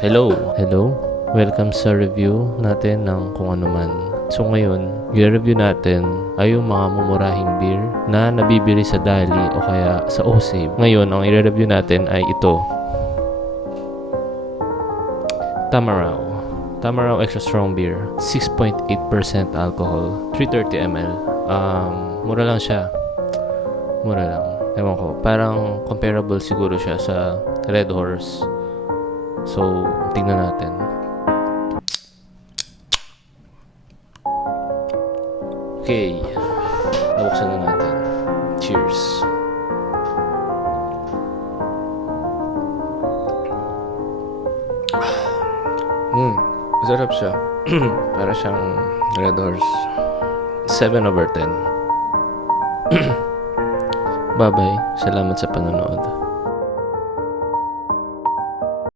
Hello! Welcome sa review natin ng kung ano man. So ngayon, i-review natin ay yung mga mumurahing beer na nabibili sa Dali o kaya sa O-Save. Ngayon, ang i-review natin ay ito. Tamarao Extra Strong Beer. 6.8% alcohol. 330 ml. Mura lang siya. Mura lang. Ewan ko. Parang comparable siguro siya sa Red Horse. So, tingnan natin. Okay. Nabuksan na natin. Cheers. Masarap siya. Para siyang Red Horse. 7/10. Bye-bye. Salamat sa panonood.